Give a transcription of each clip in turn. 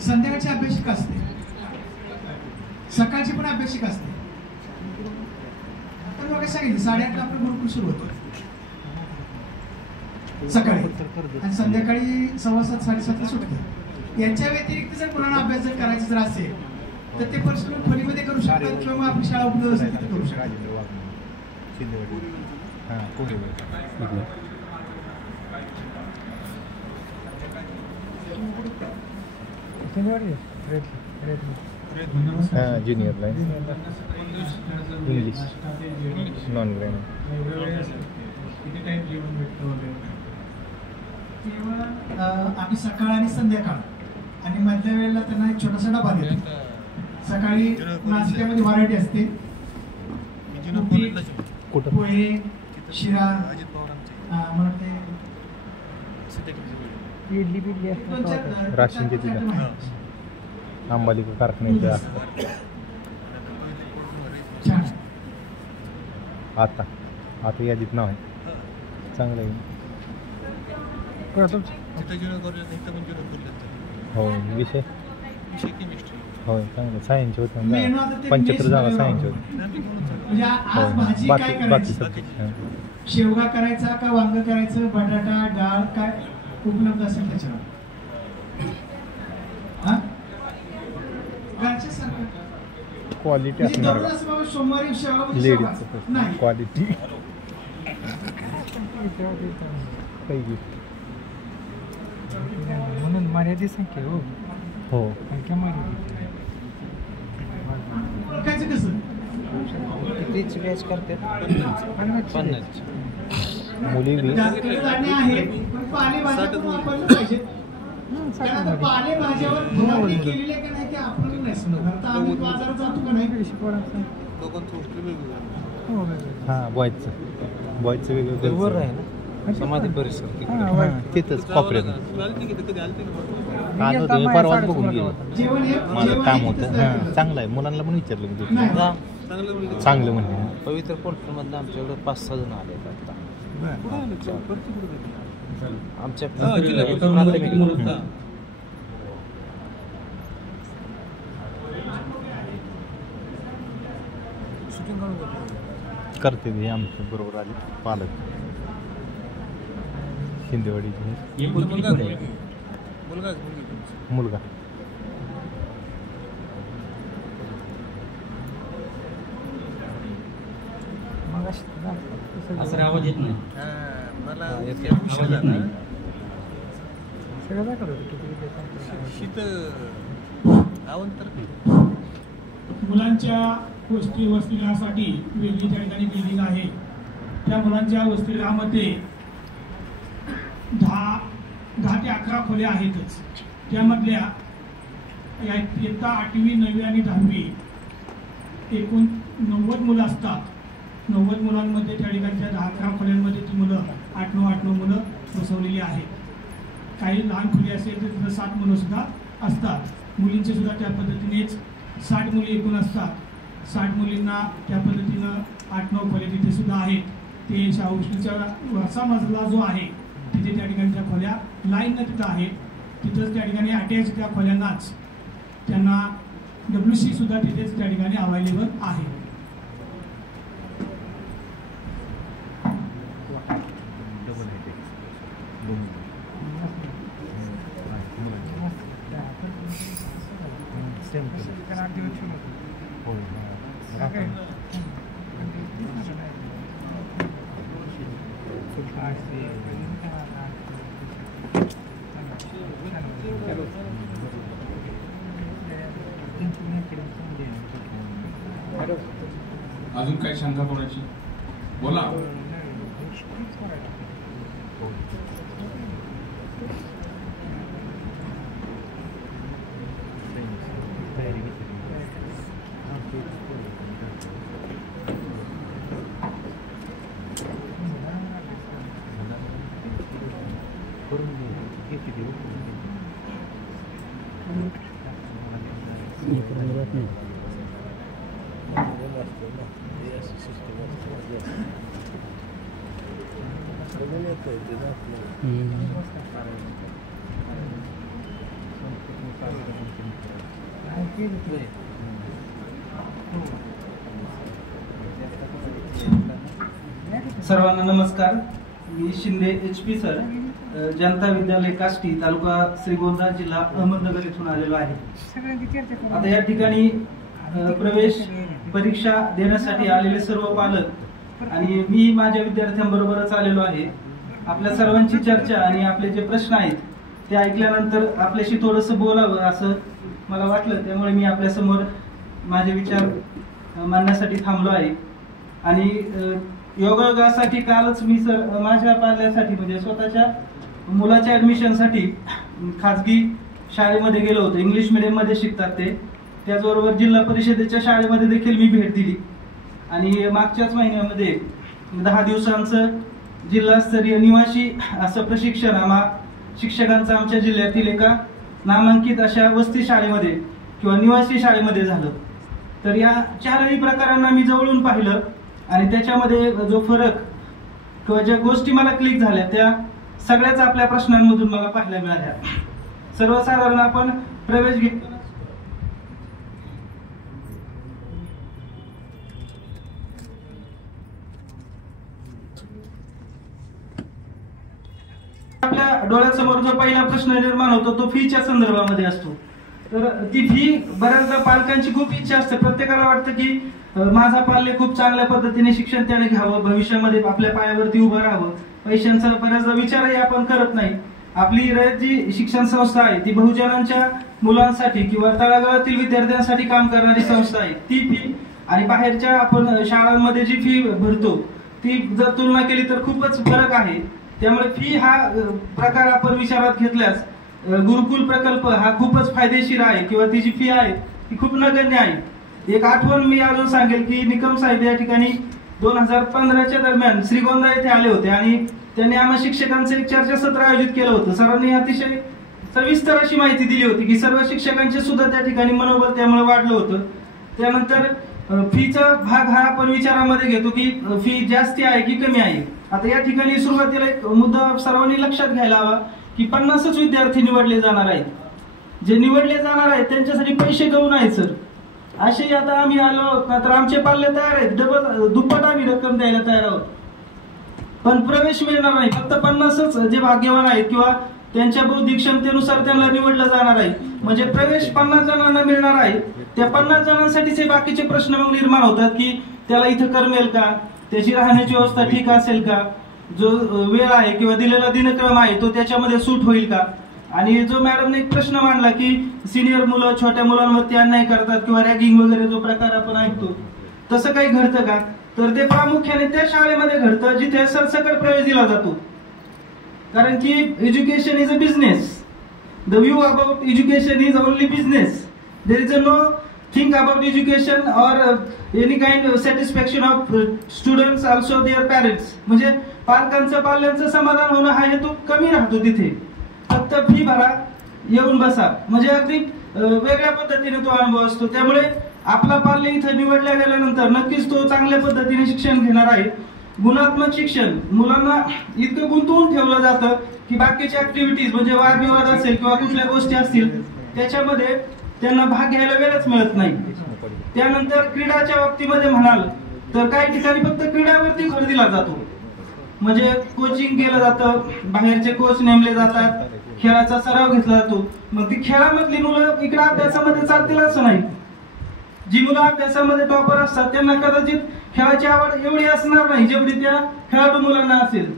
संध्याकाळची अभ्यासिका असते, सकाळची पण अभ्यासिका असते. तर मग सांगितलं 8:30ला आपलं गुरुकुल सुरू होतं सकाळी, आणि संध्याकाळी 7:15 7:30ला सुटतं. याच्या व्यतिरिक्त जर मुलांना अभ्यास जर करायचा जर असेल तर ते पर्सनल खोलीमध्ये करू शकतात किंवा मग आपली शाळा उपलब्ध असेल तिथे करू शकतात. ज्युनियरला इंग्लिश नॉन ग्रॅमर. आम्ही सकाळ आणि संध्याकाळ आणि मधल्या वेळेला त्यांना एक छोटासा डबा देतो. सकाळी नाश्त्यामध्ये व्हरायटी असते, पोहे, शिरा, मला ते इडली बिडली राशीनची तिथं आंबालिका कारखान्याच्या आता यादीत नाव आहे. चांगलं आहे. हो विषय होय चांगलं. सायन्सचे होते 75 जागा सायन्सचे होते. म्हणजे आज भाजी काय करायची, शेवगा करायचा का वांग करायचं, बटाटा डाळ काय उपलब्ध असेल त्याच्यावर. क्वालिटी असणार सोमवारी लेडीज क्वालिटी म्हणून मर्यादित संख्या हो. हो ओळखायचं कसं कितीची बॅच करते? 50 मुली आहे पण पालेभाज्या पण वापरल्या पाहिजेत. पालेभाज्यावर फवारणी केलेली आहे का नाही ते आपल्याला नाही समजणार. आता आम्ही बाजारात जातो का नाही हां बॉयचं वेगळं आहे ना समाधी परिसर तिथंच कॉपरेट आलो ते परवाच बघून गेलो. माझं काम होतं. हां चांगलं आहे. मुलांना पण विचारलं मी चांगलं म्हणलं. पवित्र पोल्ट्रीमधलं आमच्याकडे 5-6 जण आले आता आमच्या करते ते आमच्या बरोबर आले पालक शिंदेवाडीचे मुलगा असं आवाज येत नाही. मुलांच्या वसतिगृहासाठी वेगळी त्या ठिकाणी बिल्डिंग आहे. त्या मुलांच्या वसतिगृहामध्ये 10 ते 11 खोल्या आहेतच. त्यामधल्या इयत्ता 8वी 9वी आणि 10वी एकूण 90 मुलं असतात. 90 मुलांमध्ये त्या ठिकाणच्या 10-11 खोल्यांमध्ये ती मुलं 8-9 मुलं बसवलेली आहेत. काही लहान खोली असेल तर तिथं 7 मुलं सुद्धा असतात. मुलींचे सुद्धा त्या पद्धतीनेच 60 मुली एकूण असतात. 60 मुलींना त्या पद्धतीनं 8-9 खोल्या तिथे सुद्धा आहेत. ते शाहूश्रीच्या वरचा मजला जो आहे तिथे त्या ठिकाणच्या खोल्या लाईननं तिथं आहेत. तिथंच त्या ठिकाणी अटॅच त्या खोल्यांनाच त्यांना WC सुद्धा तिथेच त्या ठिकाणी अवेलेबल आहे. अजून काही शंका कोणाची? बोला. सर्वांना नमस्कार. मी शिंदे HP सर, जनता विद्यालय काष्टी, तालुका श्रीगोंदा, जिल्हा अहमदनगर येथून आलेलो आहे. आता या ठिकाणी प्रवेश परीक्षा देण्यासाठी आलेले सर्व पालक आणि मी माझ्या विद्यार्थ्यांबरोबरच आलेलो आहे. आपल्या सर्वांची चर्चा आणि आपले जे प्रश्न आहेत ते ऐकल्यानंतर आपल्याशी थोडंसं बोलावं असं मला वाटलं. त्यामुळे मी आपल्या समोर माझे विचार मांडण्यासाठी थांबलो आहे. आणि योगायोगासाठी कालच मी सर माझ्या पाल्यासाठी म्हणजे स्वतःच्या मुलाच्या ऍडमिशनसाठी खाजगी शाळेमध्ये गेलो होतो. इंग्लिश मीडियम मध्ये शिकतात ते. त्याचबरोबर जिल्हा परिषदेच्या शाळेमध्ये देखील मी भेट दिली. आणि मागच्याच महिन्यामध्ये 10 दिवसांचं जिल्हास्तरीय निवासी असं प्रशिक्षण आम्हा शिक्षकांचं आमच्या जिल्ह्यातील एका नामांकित अशा वस्ती शाळेमध्ये किंवा निवासी शाळेमध्ये झालं. तर या चारही प्रकारांना मी जवळून पाहिलं आणि त्याच्यामध्ये जो फरक किंवा ज्या गोष्टी मला क्लिक झाल्या त्या सगळ्याच आपल्या प्रश्नांमधून मला पाहायला मिळाल्या. सर्वसाधारण आपण प्रवेश घेताना आपल्या डोळ्यासमोर जो पहिला प्रश्न निर्माण होतो तो फीच्या संदर्भामध्ये असतो. तर ती फी बऱ्याचदा पालकांची खूप इच्छा असते. प्रत्येकाला वाटतं की माझा पाल्य खूप चांगल्या पद्धतीने शिक्षण त्याने घ्यावं, भविष्यामध्ये आपल्या पायावरती उभं राहावं. पैशांचा बऱ्याचदा विचारही आपण करत नाही. आपली रयत जी शिक्षण संस्था आहे ती बहुजनांच्या मुलांसाठी किंवा तळागाळातील विद्यार्थ्यांसाठी काम करणारी संस्था आहे. ती फी आणि बाहेरच्या आपण शाळांमध्ये जी फी भरतो ती जर तुलना केली तर खूपच फरक आहे. त्यामुळे फी हा प्रकार आपण विचारात घेतल्यास गुरुकुल प्रकल्प हा खूपच फायदेशीर आहे किंवा ती जी फी आहे ती खूप नगण्य आहे. एक आठवण मी अजून सांगेल की निकम साहेब या ठिकाणी 2015च्या दरम्यान श्रीगोंदा येथे आले होते आणि त्यांनी आम्हा शिक्षकांचं एक चर्चासत्र आयोजित केलं होतं. सरांनी अतिशय सविस्तर अशी माहिती दिली होती की सर्व शिक्षकांचे सुद्धा त्या ठिकाणी मनोबल त्यामुळे वाढलं होतं. त्यानंतर फीचा भाग हा आपण विचारामध्ये घेतो की फी जास्ती आहे की कमी आहे. आता या ठिकाणी सुरुवातीला एक मुद्दा सर्वांनी लक्षात घ्यायला हवा की 50च विद्यार्थी निवडले जाणार आहेत. जे निवडले जाणार आहेत त्यांच्यासाठी पैसे गळून आहेत सर. असे आता आम्ही आलो तर आमचे पाल्य तयार आहेत, दुप्पट आम्ही रक्कम द्यायला तयार आहोत, पण प्रवेश मिळणार नाही. फक्त 50च जे भाग्यवान आहेत किंवा त्यांच्या बौद्धिक क्षमतेनुसार त्यांना निवडलं जाणार आहे. म्हणजे प्रवेश 50 जणांना मिळणार आहे. त्या 50 जणांसाठीचे बाकीचे प्रश्न मग निर्माण होतात की त्याला इथं करमेल का, त्याची राहण्याची व्यवस्था ठीक असेल का, जो वेळ आहे किंवा दिलेला दिनक्रम आहे तो त्याच्यामध्ये सूट होईल का. आणि जो मॅडमने एक प्रश्न मांडला की सिनियर मुलं छोट्या मुलांवरती अन्याय करतात किंवा रॅगिंग वगैरे जो प्रकार आपण ऐकतो तसं काही घडतं का, तर ते प्रामुख्याने त्या शाळेमध्ये घडतं जिथे सरसकट प्रवेश दिला जातो. कारण की education is a business. The view about education is only business. There is a no think about education or any kind satisfaction of students also their parents. म्हणजे पालकांचं पाल्यांचं समाधान होणं हा हेतू कमी राहतो तिथे. फक्त फी भरा, येऊन बसा, म्हणजे अगदी वेगळ्या पद्धतीने तो अनुभव असतो. त्यामुळे आपला पाल्य इथं निवडल्या गेल्यानंतर नक्कीच तो चांगल्या पद्धतीने शिक्षण घेणार आहे. गुणात्मक शिक्षण मुलांना इतकं गुंतवून ठेवलं जातं की बाकीच्या ऍक्टिव्हिटीज म्हणजे वादविवाद असेल किंवा कुठल्या गोष्टी असतील त्याच्यामध्ये त्यांना भाग घ्यायला वेळच मिळत नाही. त्यानंतर क्रीडाच्या बाबतीमध्ये म्हणाल तर काही ठिकाणी फक्त क्रीडावरती भर दिला जातो. म्हणजे कोचिंग केलं जातं, बाहेरचे कोच नेमले जातात, खेळाचा सराव घेतला जातो. मग ती खेळामधली मुलं इकडे अभ्यासामध्ये चालतील असं नाही. जी मुलं अभ्यासामध्ये टॉपर असतात त्यांना कदाचित खेळाची आवड एवढी असणार नाही जेवढी त्या खेळाडू मुलांना असेल.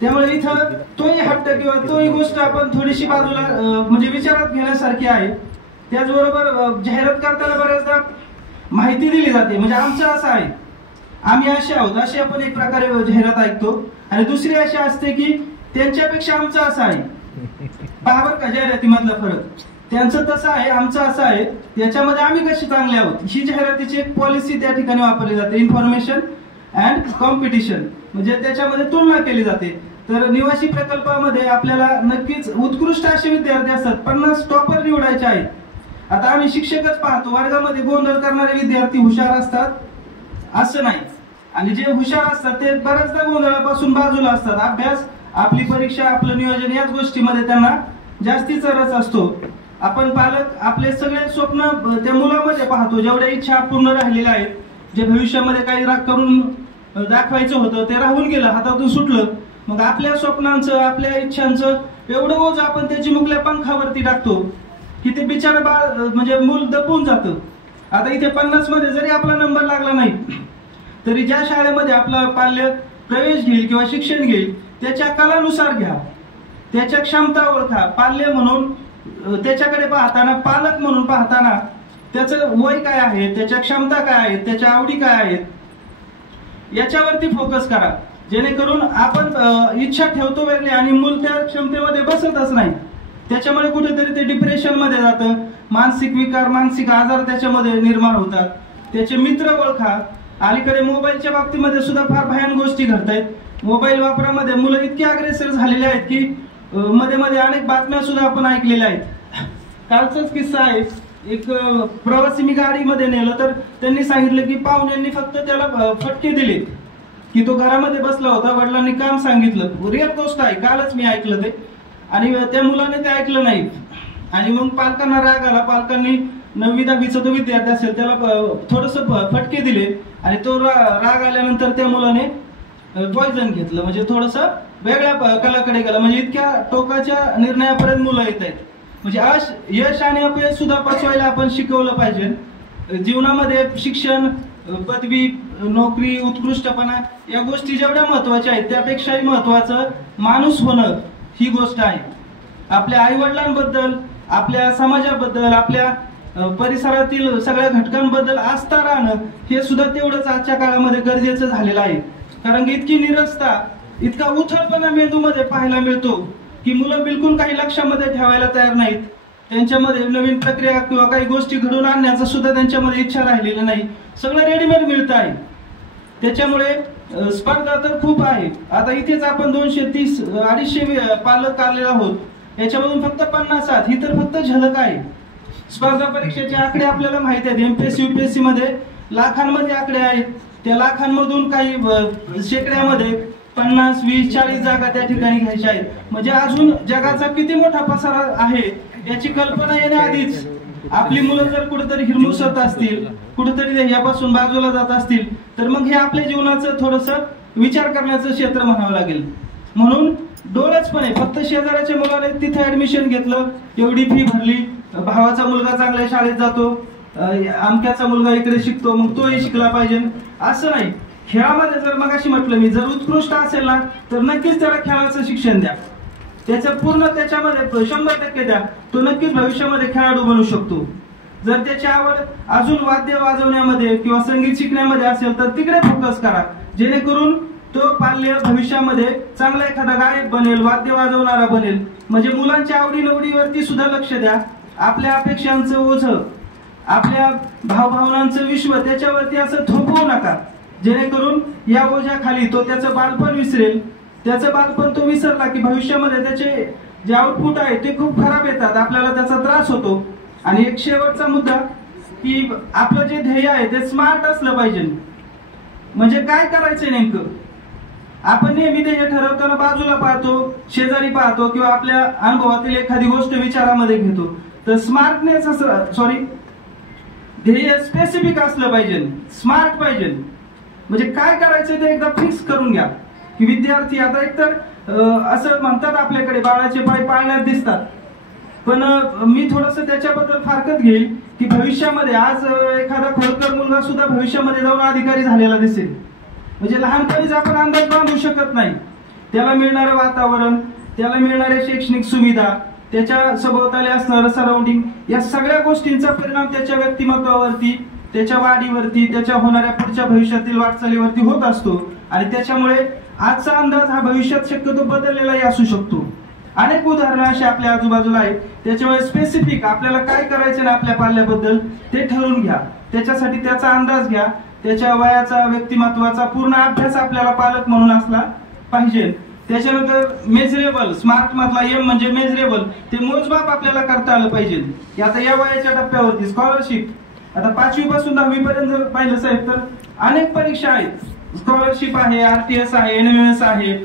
त्यामुळे इथं तोही हट्ट किंवा तोही गोष्ट आपण थोडीशी बाजूला म्हणजे विचारात घेण्यासारखी आहे. त्याचबरोबर जाहिरात करताना बऱ्याचदा माहिती दिली जाते म्हणजे आमचं असं आहे, आम्ही असे आहोत, अशी आपण एक प्रकारे जाहिरात ऐकतो. आणि दुसरी अशी असते की त्यांच्यापेक्षा आमचं असं आहे. पहा बरं का जाहिरातीमधला फरक. त्यांचं तसं आहे, आमचं असं आहे, याच्यामध्ये आम्ही कशी चांगले आहोत. ही जाहिरातीची एक पॉलिसी त्या ठिकाणी वापरली जाते, इन्फॉर्मेशन अँड कॉम्पिटिशन, म्हणजे त्याच्यामध्ये तुलना केली जाते. तर निवासी प्रकल्पामध्ये आपल्याला नक्कीच उत्कृष्ट असे विद्यार्थी असतात. 50 टॉपर निवडायचे आहेत. आता आम्ही शिक्षकच पाहतो वर्गामध्ये गोंधळ करणारे विद्यार्थी हुशार असतात असं नाही. आणि जे हुशार असतात ते बऱ्याचदा गोंधळापासून बाजूला असतात. अभ्यास, आपली परीक्षा, आपलं नियोजन याच गोष्टीमध्ये त्यांना जास्तीचा रस असतो. आपण पालक आपले सगळे स्वप्न त्या मुलामध्ये पाहतो, जेवढ्या इच्छा पूर्ण राहिलेल्या आहेत, जे भविष्यामध्ये काही करून दाखवायचं होतं ते राहून गेलं, हातातून सुटलं. मग आपल्या स्वप्नांचं, आपल्या इच्छांचं एवढं ओझ आपण त्याची मुकल्या पंखावरती टाकतो की ते बिचारं बाळ म्हणजे मूल दबून जातं. आता इथे 50 मध्ये जरी आपला नंबर लागला नाही तरी ज्या शाळेमध्ये आपला पाल्य प्रवेश घेईल किंवा शिक्षण घेईल त्याच्या कलानुसार घ्या, त्याच्या क्षमता ओळखा. पाल्य म्हणून त्याच्याकडे पाहताना, पालक म्हणून पाहताना त्याचं वय काय आहे, त्याच्या क्षमता काय आहेत, त्याच्या आवडी काय आहेत याच्यावरती फोकस करा. जेणेकरून आपण इच्छा ठेवतो वेगळी आणि मूल त्या क्षमतेमध्ये बसतच नाही. त्याच्यामुळे कुठेतरी ते डिप्रेशन मध्ये जातं, मानसिक विकार, मानसिक आजार त्याच्यामध्ये निर्माण होतात. त्याचे मित्र ओळखा. अलीकडे मोबाईलच्या बाबतीमध्ये सुद्धा फार भयान गोष्टी घडतायत. मोबाईल वापरामध्ये मुलं इतके अग्रेसर झालेले आहेत की मध्ये मध्ये अनेक बातम्या सुद्धा आपण ऐकलेल्या आहेत. कालचाच किस्सा आहे, एक प्रवासी मी गाडीमध्ये नेलं तर त्यांनी सांगितलं की पाहुण्यांनी फक्त त्याला फटके दिले की तो घरामध्ये बसला होता, वडिलांनी काम सांगितलं. रिअल गोष्ट आहे, कालच मी ऐकलं ते. आणि त्या मुलाने ते ऐकलं नाही आणि मग पालकांना राग आला. पालकांनी 9वी 10वीचा तो विद्यार्थी असेल त्याला थोडस फटके दिले आणि तो राग आल्यानंतर त्या मुलाने पॉइझन घेतलं, म्हणजे थोडस वेगळ्या कलाकडे गेला. म्हणजे इतक्या टोकाच्या निर्णयापर्यंत मुलं येत आहेत. म्हणजे यश आणि अपयश सुद्धा पचवायला आपण शिकवलं पाहिजे. जीवनामध्ये शिक्षण, पदवी, नोकरी, उत्कृष्टपणा या गोष्टी जेवढ्या महत्वाच्या आहेत त्यापेक्षाही महत्वाचं माणूस होणं ही गोष्ट आहे. आपल्या आई वडिलांबद्दल, आपल्या समाजाबद्दल, आपल्या परिसरातील सगळ्या घटकांबद्दल आस्था राहणं हे सुद्धा तेवढंच आजच्या काळामध्ये गरजेचं झालेलं आहे. कारण की इतकी निरसता, इतका उथळपणा मेंदूमध्ये पाहायला मिळतो की मुलं बिलकुल काही लक्षामध्ये ठेवायला तयार नाहीत. त्यांच्यामध्ये नवीन प्रक्रिया किंवा काही गोष्टी घडवून आणण्याचा सुद्धा त्यांच्यामध्ये इच्छा राहिलेली नाही. सगळं रेडीमेड मिळत आहे. त्याच्यामुळे स्पर्धा तर खूप आहे. आता इथेच आपण 230-250 पालक आलेले आहोत, याच्यामधून फक्त 50 आहात. ही तर फक्त झलक आहे. स्पर्धा परीक्षेचे आकडे आपल्याला माहिती आहेत. एमपीएससी, यूपीएससी मध्ये लाखांमध्ये आकडे आहेत. त्या लाखांमधून काही शेकड्यामध्ये 50, 20, 40 जागा त्या ठिकाणी घ्यायच्या आहेत. म्हणजे अजून जगाचा किती मोठा पसारा आहे याची कल्पना येण्याआधीच आपली मुलं जर कुठेतरी हिरमुसत असतील, कुठेतरी यापासून बाजूला जात असतील तर मग हे आपल्या जीवनाचं थोडस विचार करण्याचं क्षेत्र म्हणावं लागेल. म्हणून डोळेचपणे फक्त शेजाऱ्याच्या मुलाने तिथे ऍडमिशन घेतलं, एवढी फी भरली, भावाचा मुलगा चांगल्या शाळेत जातो, आमक्याचा मुलगा इकडे शिकतो मग तोही शिकला पाहिजे असं नाही. खेळामध्ये जर मगाशी म्हटलं मी, जर उत्कृष्ट असेल ना तर नक्कीच त्याला खेळाचं शिक्षण द्या, त्याचं पूर्ण त्याच्यामध्ये 100% द्या. तो नक्कीच भविष्यामध्ये खेळाडू बनू शकतो. जर त्याची आवड अजून वाद्य वाजवण्यामध्ये किंवा संगीत शिकण्यामध्ये असेल तर तिकडे फोकस करा, जेणेकरून तो पाल्य भविष्यामध्ये चांगला एखादा गायक बनेल, वाद्य वाजवणारा बनेल. म्हणजे मुलांच्या आवडीनिवडीवरती सुद्धा लक्ष द्या. आपल्या अपेक्षांचं ओझं, आपल्या भावभावनांचं विश्व त्याच्यावरती असं थोपवू नका, जेणेकरून या ओझ्याखाली तो त्याचं बालपण विसरेल. त्याचं बालपण तो विसरला की भविष्यामध्ये त्याचे जे आउटपुट आहे ते खूप खराब येतात, आपल्याला त्याचा त्रास होतो. आणि एक शेवटचा मुद्दा की आपलं जे ध्येय आहे ते स्मार्ट असलं पाहिजे. म्हणजे काय करायचंय नेमकं, आपण नेहमी ध्येय ठरवताना बाजूला पाहतो, शेजारी पाहतो किंवा आपल्या अनुभवातील एखादी गोष्ट विचारामध्ये घेतो. तर स्मार्टनेस ध्येय स्पेसिफिक असलं पाहिजे, स्मार्ट पाहिजे. म्हणजे काय करायचं ते एकदा फिक्स करून घ्या. की विद्यार्थी आता एकतर असं म्हणतात आपल्याकडे बाळाचे पाय पाळण्यात दिसतात, पण मी थोडस त्याच्याबद्दल फारकत घेईल की भविष्यामध्ये आज एखादा खोडकर मुलगा सुद्धा भविष्यामध्ये जाऊन अधिकारी झालेला दिसेल. म्हणजे लहानपणीच आपण अंदाज बांधू शकत नाही. त्याला मिळणारं वातावरण, त्याला मिळणाऱ्या शैक्षणिक सुविधा, त्याच्या सभोवताली असणारं सराउंडिंग, या सगळ्या गोष्टींचा परिणाम त्याच्या व्यक्तिमत्वावरती, त्याच्या वाढीवरती, त्याच्या होणाऱ्या पुढच्या भविष्यातील वाटचालीवरती होत असतो. आणि त्याच्यामुळे आजचा अंदाज हा भविष्यात शक्यतो बदललेलाही असू शकतो. अनेक उदाहरणं अशी आपल्या आजूबाजूला आहेत. त्याच्यामुळे स्पेसिफिक आपल्याला काय करायचं ना आपल्या पाल्याबद्दल ते ठरवून घ्या. त्याच्यासाठी त्याचा अंदाज घ्या. त्याच्या वयाचा, व्यक्तिमत्वाचा पूर्ण अभ्यास आपल्याला पालक म्हणून असला पाहिजे. त्याच्यानंतर मेजरेबल, स्मार्ट मधला एम म्हणजे मेजरेबल, ते मोजमाप आपल्याला करता आलं पाहिजे. की आता या वयाच्या टप्प्यावरती स्कॉलरशिप, आता 5वी पासून 10वी पर्यंत जर पाहिलं साहेब तर अनेक परीक्षा आहेत. स्कॉलरशिप आहे, RTS आहे, NMS आहे,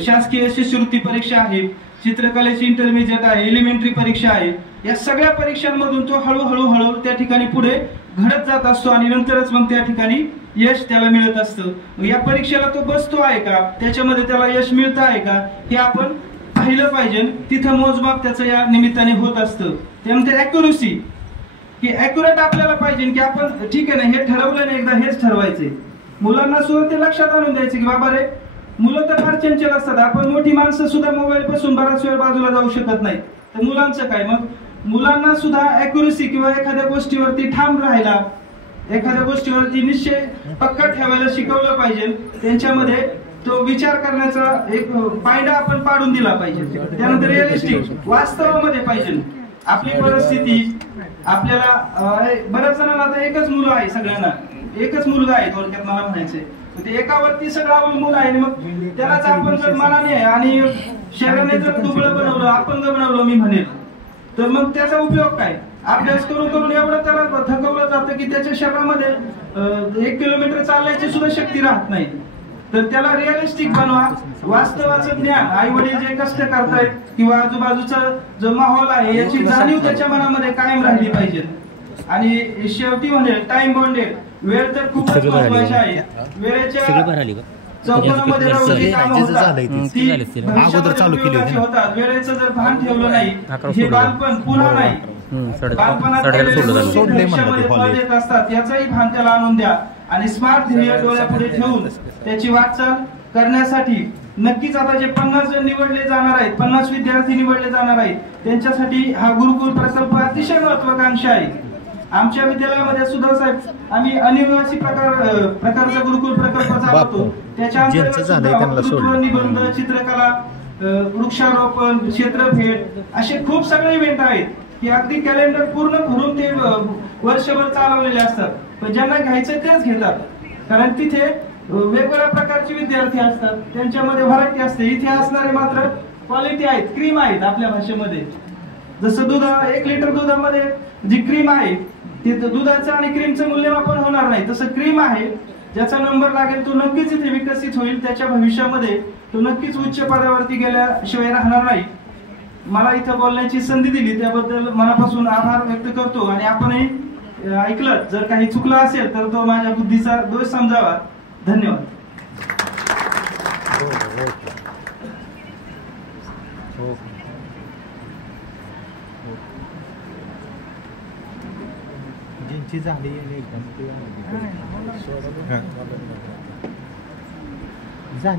शासकीय शिष्यवृत्ती परीक्षा आहे, चित्रकलेची इंटरमिजिएट आहे, एलिमेंटरी परीक्षा आहे. या सगळ्या परीक्षांमधून तो हळूहळू त्या ठिकाणी पुढे घडत जात असतो आणि नंतरच मग त्या ठिकाणी यश त्याला मिळत असतं. या परीक्षेला तो बसतो आहे का, त्याच्यामध्ये त्याला यश मिळत आहे का, हे आपण पाहिलं पाहिजे. तिथं मोजमाप त्याचं या निमित्ताने होत असतं. त्यानंतर अॅक्युरसी, की अॅक्युरेट आपल्याला पाहिजे की आपण ठीक आहे ना, हे ठरवलं नाही एकदा हेच ठरवायचंय. मुलांना सुद्धा ते लक्षात आणून द्यायचं की बाबा रे, मुलं तर फार चंचल असतात. आपण मोठी माणसं सुद्धा मोबाईल पासून बराच वेळ बाजूला जाऊ शकत नाही, तर मुलांचं काय. मग मुलांना सुद्धा अॅक्युरसी किंवा एखाद्या गोष्टीवरती ठाम राहायला, एखाद्या गोष्टीवरती निश्चय पक्का ठेवायला शिकवलं पाहिजे. त्यांच्यामध्ये तो विचार करण्याचा एक पायंडा आपण पाडून दिला पाहिजे. त्यानंतर रिअलिस्टिक, वास्तवामध्ये पाहिजे. आपली परिस्थिती आपल्याला बऱ्याच जणांना आता एकच मुलं आहे, सगळ्यांना एकच मुलगा आहे थोडक्यात मला म्हणायचंय. ते एकावरती सगळं अवलंबून आहे. मग त्यालाच आपण जर मनाने आणि शरीराने जर दुबळं बनवलं, अपंग बनवलं मी म्हणेल, तर मग त्याचा उपयोग काय. अभ्यास करून करून एवढं त्याला थकवलं जातं की त्याच्या शरीरामध्ये 1 किलोमीटर चालण्याची सुद्धा शक्ती राहत नाही. तर त्याला रिअलिस्टिक बनवा. वास्तवाचं ज्ञान, आई वडील जे कष्ट करतायत किंवा आजूबाजूचा जो माहोल आहे याची जाणीव त्याच्या मनामध्ये कायम राहिली पाहिजे. आणि शेवटी म्हणजे टाइम बॉन्डेड, वेळ तर खूपच महत्वाची आहे. वेळेच्या चौकोनामध्ये राहून जी कामं होतात ती अगोदर चालू केली होती होतात. वेळेचं जर भान ठेवलं नाही, हे बालपण पुन्हा नाही. बालपणात भविष्यामध्ये फळ देत असतात, याचंही भान त्याला आणून द्या. आणि स्मार्ट ध्येय डोळ्यापुढे ठेवून त्याची वाटचाल करण्यासाठी नक्कीच आता जे 50 जण निवडले जाणार आहेत, 50 विद्यार्थी निवडले जाणार आहेत, त्यांच्यासाठी हा गुरुकुल प्रकल्प अतिशय महत्वाकांक्षी आहे. आमच्या विद्यालयामध्ये सुद्धा साहेब आम्ही अनिवासी प्रकारचा गुरुकुल प्रकल्प चालवतो. त्याच्या अंतर्गत निबंध, चित्रकला, वृक्षारोपण, क्षेत्रभेट असे खूप सगळे इव्हेंट आहेत की अगदी कॅलेंडर पूर्ण भरून ते वर्षभर चालवलेले असतात. पण ज्यांना घ्यायचं तेच घेतात, कारण तिथे वेगवेगळ्या प्रकारचे विद्यार्थी असतात, त्यांच्यामध्ये व्हरायटी असते. इथे असणारे मात्र क्वालिटी आहेत, क्रीम आहेत आपल्या भाषेमध्ये. जसं दूध, 1 लिटर दुधामध्ये जी क्रीम आहे ते दुधाचं आणि क्रीमचं मूल्यमापन होणार नाही, तसं क्रीम आहे ज्याचा नंबर लागेल तो नक्कीच इथे विकसित होईल. त्याच्या भविष्यामध्ये तो नक्कीच उच्च पदावरती गेल्याशिवाय राहणार नाही. मला इथं बोलण्याची संधी दिली त्याबद्दल मनापासून आभार व्यक्त करतो. आणि आपणही ऐकलं, जर काही चुकलं असेल तर तो माझ्या बुद्धीचा दोष समजावा. धन्यवाद. ज्यांची झाली एकदम झाल्या